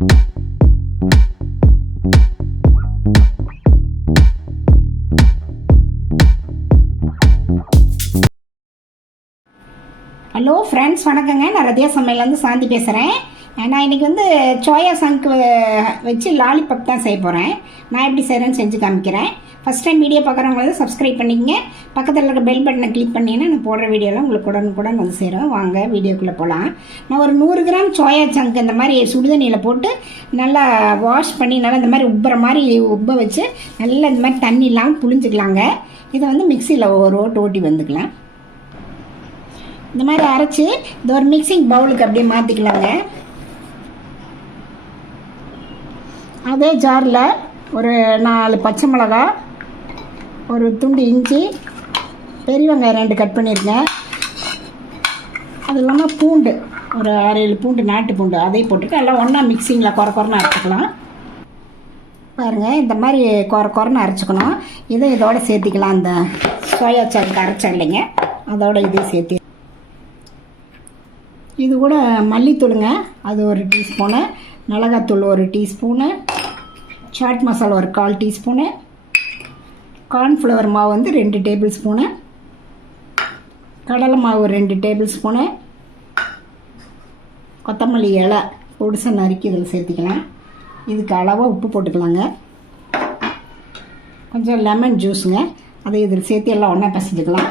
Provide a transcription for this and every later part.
Hello friends, வணக்கங்க. நான் ரதியா சமையலேருந்து சாந்தி பேசுகிறேன். நான் இன்றைக்கி வந்து சோயா சங்க் வச்சு லாலிபப் தான் செய்ய போகிறேன். நான் எப்படி செய்கிறேன்னு செஞ்சு காமிக்கிறேன். ஃபஸ்ட் டைம் வீடியோ பார்க்குறவங்க வந்து சப்ஸ்கிரைப் பண்ணிக்கங்க. பக்கத்தில் இருக்க பெல் பட்டனை கிளிக் பண்ணிங்கன்னா நான் போடுற வீடியோலாம் உங்களுக்கு உடனுக்குடன் வந்து சேரும். வாங்க வீடியோக்குள்ளே போகலாம். நான் ஒரு 100 கிராம் சோயா சங்க் இந்த மாதிரி சுடுதண்ணியில் போட்டு நல்லா வாஷ் பண்ணி நல்லா இந்த மாதிரி உப்புற மாதிரி உப்ப வச்சு நல்லா இந்த மாதிரி தண்ணி இல்லாமல் புளிஞ்சிக்கலாங்க. இதை வந்து மிக்சியில் ஒரு ஓட்டி வந்துக்கலாம். இந்த மாதிரி அரைச்சி இந்த ஒரு மிக்சிங் பவுலுக்கு அப்படியே மாற்றிக்கலாங்க. அதே ஜாரில் ஒரு 4 பச்சை மிளகா, ஒரு துண்டு இஞ்சி, பெரிய வெங்காயம் 2 கட் பண்ணியிருக்கேன். அது இல்லாமல் பூண்டு ஒரு 6-7 பூண்டு, நாட்டு பூண்டு அதையும் போட்டுட்டு எல்லாம் ஒன்றா மிக்சிங்கில் குறைன்னு அரைச்சிக்கலாம். பாருங்கள், இந்த மாதிரி குறைன்னு அரைச்சிக்கணும். இதோட சேர்த்திக்கலாம். அந்த சோயா சங்க் அரைச்சா இல்லைங்க, அதோட இதையும் சேர்த்து இது கூட மல்லித்தூளுங்க, அது ஒரு டீஸ்பூனு, மிளகாத்தூள் ஒரு டீஸ்பூனு, சாட் மசாலா ஒரு 1/4 டீஸ்பூனு, கார்ன்ஃப்ளவர் மாவு வந்து 2 டேபிள் ஸ்பூனு, கடலை மாவு 2 டேபிள் ஸ்பூனு, கொத்தமல்லி இலை பொடிசை நறுக்கி இதில் சேர்த்திக்கலாம். இதுக்கு அளவாக உப்பு போட்டுக்கலாங்க. கொஞ்சம் லெமன் ஜூஸுங்க, அதை இதில் சேர்த்து எல்லாம் ஒன்றா பசஞ்சிக்கலாம்.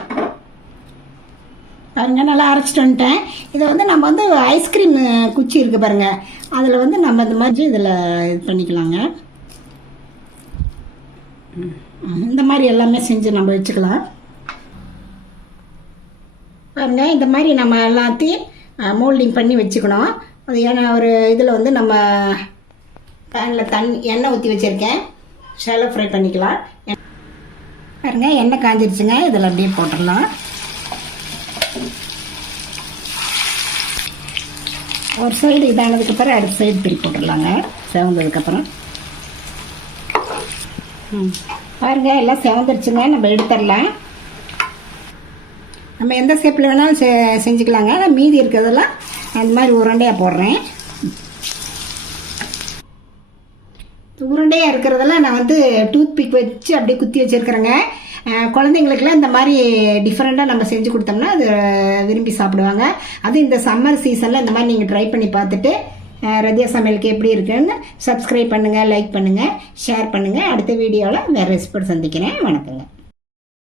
பாருங்க, நல்லா அரைச்சிட்டு வந்துட்டேன். இதை வந்து நம்ம வந்து ஐஸ்கிரீம் குச்சி இருக்குது பாருங்கள், அதில் வந்து நம்ம இந்த மாதிரி இதில் இது பண்ணிக்கலாங்க. இந்த மாதிரி எல்லாமே செஞ்சு நம்ம வச்சுக்கலாம். பாருங்க, இந்த மாதிரி நம்ம எல்லாத்தையும் மோல்டிங் பண்ணி வச்சுக்கணும். அது ஏன்னா ஒரு இதில் வந்து நம்ம பேனில் எண்ணெய் ஊற்றி வச்சுருக்கேன். ஷாலோ ஃப்ரை பண்ணிக்கலாம். பாருங்க, எண்ணெய் காஞ்சிருச்சுங்க. இதில் அப்படியே போட்டுடலாம். ஒரு சைடு இதானதுக்கப்புறம் அடுத்த சைடு திருப்பி போட்டுடலாங்க. செவந்ததுக்கப்புறம் பாருங்க, எல்லாம் செவந்துருச்சுங்க. நம்ம எடுத்துடலாம். நம்ம எந்த ஷேப்பில் வேணாலும் செஞ்சுக்கலாங்க. ஆனால் மீதி இருக்கிறதெல்லாம் அந்த மாதிரி உருண்டையாக போடுறேன். உருண்டையாக இருக்கிறதெல்லாம் நான் வந்து டூத் பிக் வச்சு அப்படியே குத்தி வச்சுருக்கிறேங்க. குழந்தைங்களுக்குலாம் இந்த மாதிரி டிஃப்ரெண்ட்டாக நம்ம செஞ்சு கொடுத்தோம்னா அது விரும்பி சாப்பிடுவாங்க. அதுவும் இந்த சம்மர் சீசனில் இந்த மாதிரி நீங்கள் ட்ரை பண்ணி பார்த்துட்டு ரதியா சமையலுக்கு எப்படி இருக்குன்னு சப்ஸ்கிரைப் பண்ணுங்கள், லைக் பண்ணுங்கள், ஷேர் பண்ணுங்கள். அடுத்த வீடியோவில் வேறு ரெசிபி சந்திக்கிறேன். வணக்கங்க.